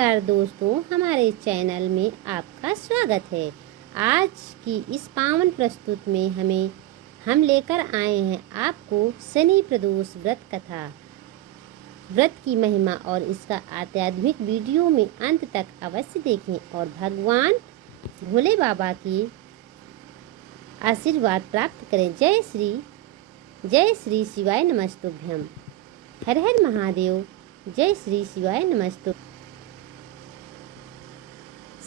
नमस्कार दोस्तों, हमारे चैनल में आपका स्वागत है। आज की इस पावन प्रस्तुत में हम लेकर आए हैं आपको शनि प्रदोष व्रत कथा। व्रत की महिमा और इसका आध्यात्मिक वीडियो में अंत तक अवश्य देखें और भगवान भोले बाबा की आशीर्वाद प्राप्त करें। जय श्री शिवाय नमस्तुभ्यम। हर हर महादेव। जय श्री शिवाय नमस्तुभ्यम।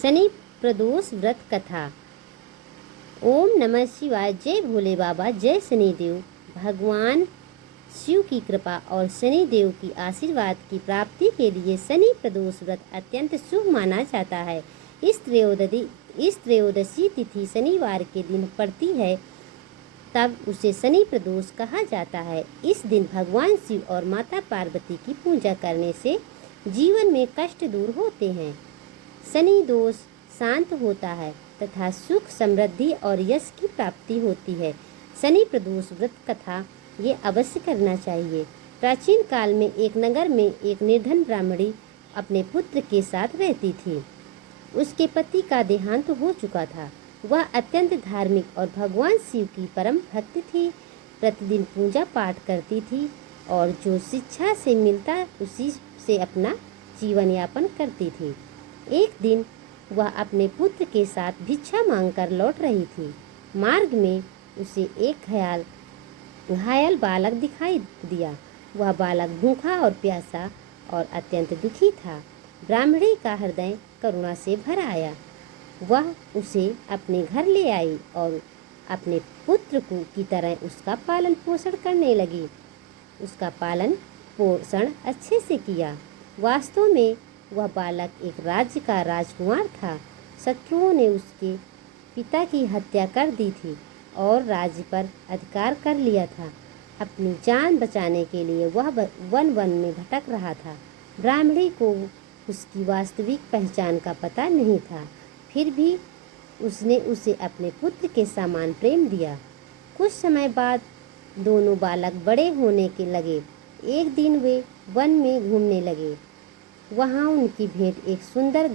शनि प्रदोष व्रत कथा। ओम नमः शिवाय। जय भोले बाबा। जय शनिदेव। भगवान शिव की कृपा और शनिदेव की आशीर्वाद की प्राप्ति के लिए शनि प्रदोष व्रत अत्यंत शुभ माना जाता है। इस त्रयोदशी तिथि शनिवार के दिन पड़ती है, तब उसे शनि प्रदोष कहा जाता है। इस दिन भगवान शिव और माता पार्वती की पूजा करने से जीवन में कष्ट दूर होते हैं, शनि दोष शांत होता है तथा सुख समृद्धि और यश की प्राप्ति होती है। शनि प्रदोष व्रत कथा ये अवश्य करना चाहिए। प्राचीन काल में एक नगर में एक निर्धन ब्राह्मणी अपने पुत्र के साथ रहती थी। उसके पति का देहांत हो चुका था। वह अत्यंत धार्मिक और भगवान शिव की परम भक्त थी। प्रतिदिन पूजा पाठ करती थी और जो शिक्षा से मिलता उसी से अपना जीवन यापन करती थी। एक दिन वह अपने पुत्र के साथ भिक्षा मांगकर लौट रही थी। मार्ग में उसे एक घायल बालक दिखाई दिया। वह बालक भूखा और प्यासा और अत्यंत दुखी था। ब्राह्मणी का हृदय करुणा से भर आया। वह उसे अपने घर ले आई और अपने पुत्र की तरह उसका पालन पोषण करने लगी। उसका पालन पोषण अच्छे से किया। वास्तव में वह बालक एक राज्य का राजकुमार था। शत्रुओं ने उसके पिता की हत्या कर दी थी और राज्य पर अधिकार कर लिया था। अपनी जान बचाने के लिए वह वन में भटक रहा था। ब्राह्मणी को उसकी वास्तविक पहचान का पता नहीं था, फिर भी उसने उसे अपने पुत्र के समान प्रेम दिया। कुछ समय बाद दोनों बालक बड़े होने के लगे। एक दिन वे वन में घूमने लगे। वहाँ उनकी भेंट एक सुंदर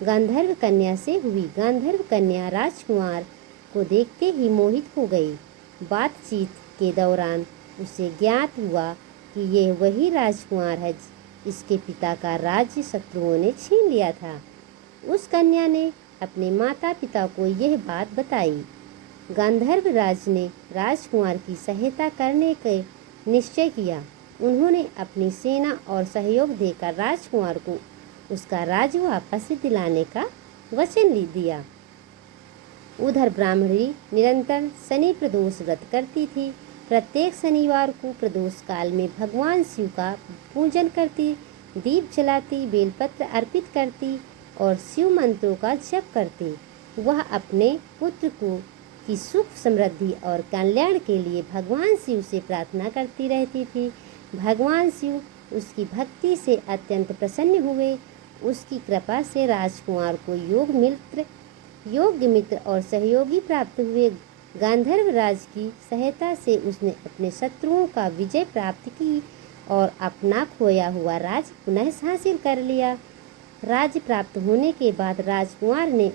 गांधर्व कन्या से हुई। गांधर्व कन्या राजकुमार को देखते ही मोहित हो गई। बातचीत के दौरान उसे ज्ञात हुआ कि यह वही राजकुमार है इसके पिता का राज्य शत्रुओं ने छीन लिया था। उस कन्या ने अपने माता पिता को यह बात बताई। गांधर्व राज ने राजकुमार की सहायता करने का निश्चय किया। उन्होंने अपनी सेना और सहयोग देकर राजकुमार को उसका राज्य वापस दिलाने का वचन दिया। उधर ब्राह्मणी निरंतर शनि प्रदोष व्रत करती थी। प्रत्येक शनिवार को प्रदोष काल में भगवान शिव का पूजन करती, दीप जलाती, बेलपत्र अर्पित करती और शिव मंत्रों का जप करती। वह अपने पुत्र की सुख समृद्धि और कल्याण के लिए भगवान शिव से प्रार्थना करती रहती थी। भगवान शिव उसकी भक्ति से अत्यंत प्रसन्न हुए। उसकी कृपा से राजकुमार को योग्य मित्र और सहयोगी प्राप्त हुए। गांधर्व राज की सहायता से उसने अपने शत्रुओं का विजय प्राप्त की और अपना खोया हुआ राज पुनः हासिल कर लिया। राज्य प्राप्त होने के बाद राजकुमार ने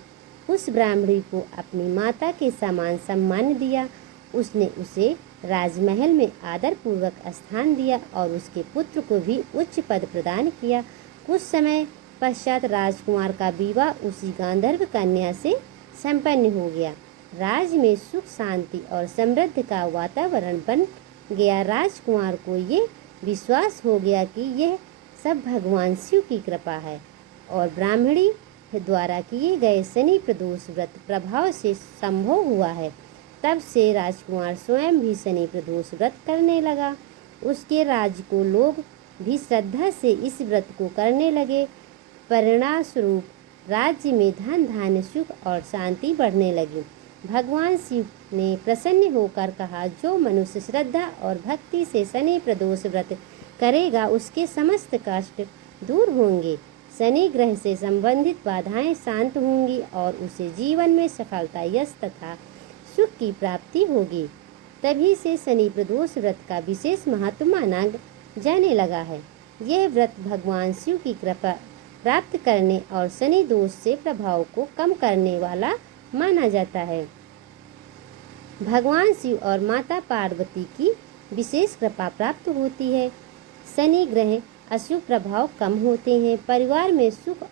उस ब्राह्मणी को अपनी माता के समान सम्मान दिया। उसने उसे राजमहल में आदर पूर्वक स्थान दिया और उसके पुत्र को भी उच्च पद प्रदान किया। कुछ समय पश्चात राजकुमार का विवाह उसी गांधर्व कन्या से संपन्न हो गया। राज्य में सुख शांति और समृद्धि का वातावरण बन गया। राजकुमार को ये विश्वास हो गया कि यह सब भगवान शिव की कृपा है और ब्राह्मणी द्वारा किए गए शनि प्रदोष व्रत प्रभाव से संभव हुआ है। तब से राजकुमार स्वयं भी शनि प्रदोष व्रत करने लगा। उसके राज्य को लोग भी श्रद्धा से इस व्रत को करने लगे। परिणाम स्वरूप राज्य में धन धान्य सुख और शांति बढ़ने लगी। भगवान शिव ने प्रसन्न होकर कहा, जो मनुष्य श्रद्धा और भक्ति से शनि प्रदोष व्रत करेगा उसके समस्त कष्ट दूर होंगे, शनि ग्रह से संबंधित बाधाएं शांत होंगी और उसे जीवन में सफलता, यश तथा सुख की प्राप्ति होगी। तभी से शनि प्रदोष व्रत का विशेष महत्व माना जाने लगा है। यह व्रत भगवान शिव की प्राप्त करने और शनि दोष से प्रभाव को कम करने वाला माना जाता है। भगवान शिव और माता पार्वती की विशेष कृपा प्राप्त होती है। शनि ग्रह अशुभ प्रभाव कम होते हैं। परिवार में सुख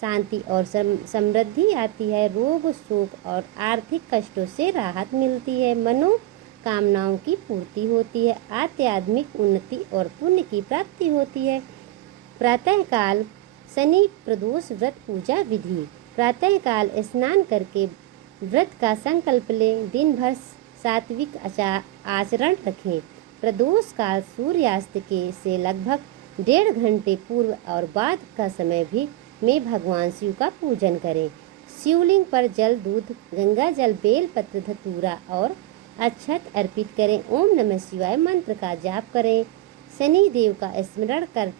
शांति और समृद्धि आती है। रोग शोक और आर्थिक कष्टों से राहत मिलती है। मनोकामनाओं की पूर्ति होती है। आध्यात्मिक उन्नति और पुण्य की प्राप्ति होती है। प्रातःकाल शनि प्रदोष व्रत पूजा विधि। प्रातःकाल स्नान करके व्रत का संकल्प लें। दिन भर सात्विक आचरण रखें। प्रदोष काल सूर्यास्त के से लगभग 1.5 घंटे पूर्व और बाद का समय भी में भगवान शिव का पूजन करें। शिवलिंग पर जल, दूध, गंगा जल, बेल पत्र, धतूरा और अक्षत अर्पित करें। ओम नमः शिवाय मंत्र का जाप करें। शनि देव का स्मरण कर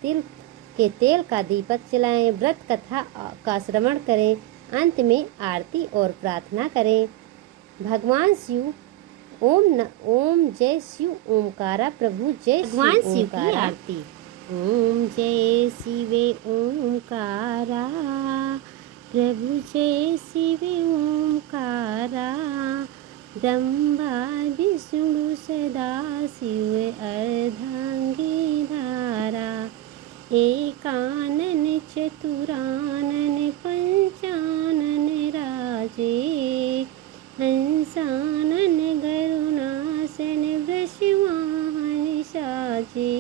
तेल का दीपक जलाएं। व्रत कथा का श्रवण करें। अंत में आरती और प्रार्थना करें। भगवान शिव ओम जय शिव ओमकारा प्रभु जय भगवान शिव की आरती। ओम जय शिवे ओमकारा प्रभु जय शिवे ओमकारा ब्रह्मा विष्णु सदा शिव अर्धांगी धारा एकानन चतुरानन पंचानन राजे हंसानन गरुणासन वृषवाहन साजे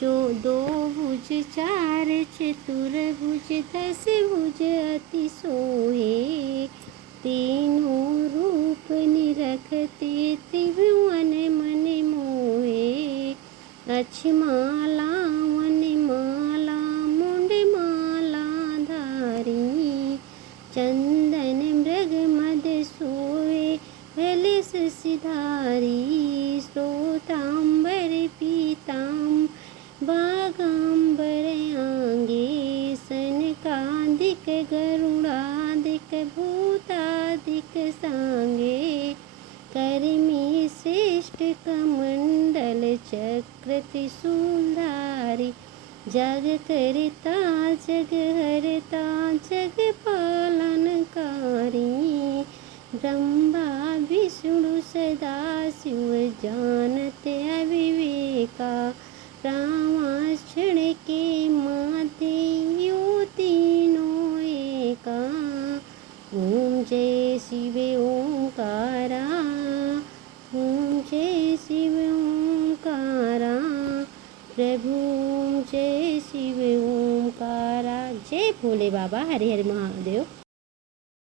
जो 2 भुज 4 चतुर्भुज 10 भुज अति सोहे तीनों रूप निरखते त्रिभुवन मन मोहे अक्षमाला वनमाला मुंडमाला धारी चंदन मृग मद सोए भले सिधारी श्रोतांबर पीताम बागांबर आंगे सनकादिक गरुड़ादिक भूतादिक सांगे कर में श्रेष्ठ कमंडल चक्र त्रिशूलधारी जग करता जग हरता जग पालनकारी ब्रह्मा विष्णु सदा शिव जानते अविवेका रामाक्षण के माते यो तीनों एका ओम जय शिव ओंकारा ओम जय शिव ओंकारा प्रभु ओम जय शिव ओंकारा। जय भोले बाबा। हरे हरे महादेव।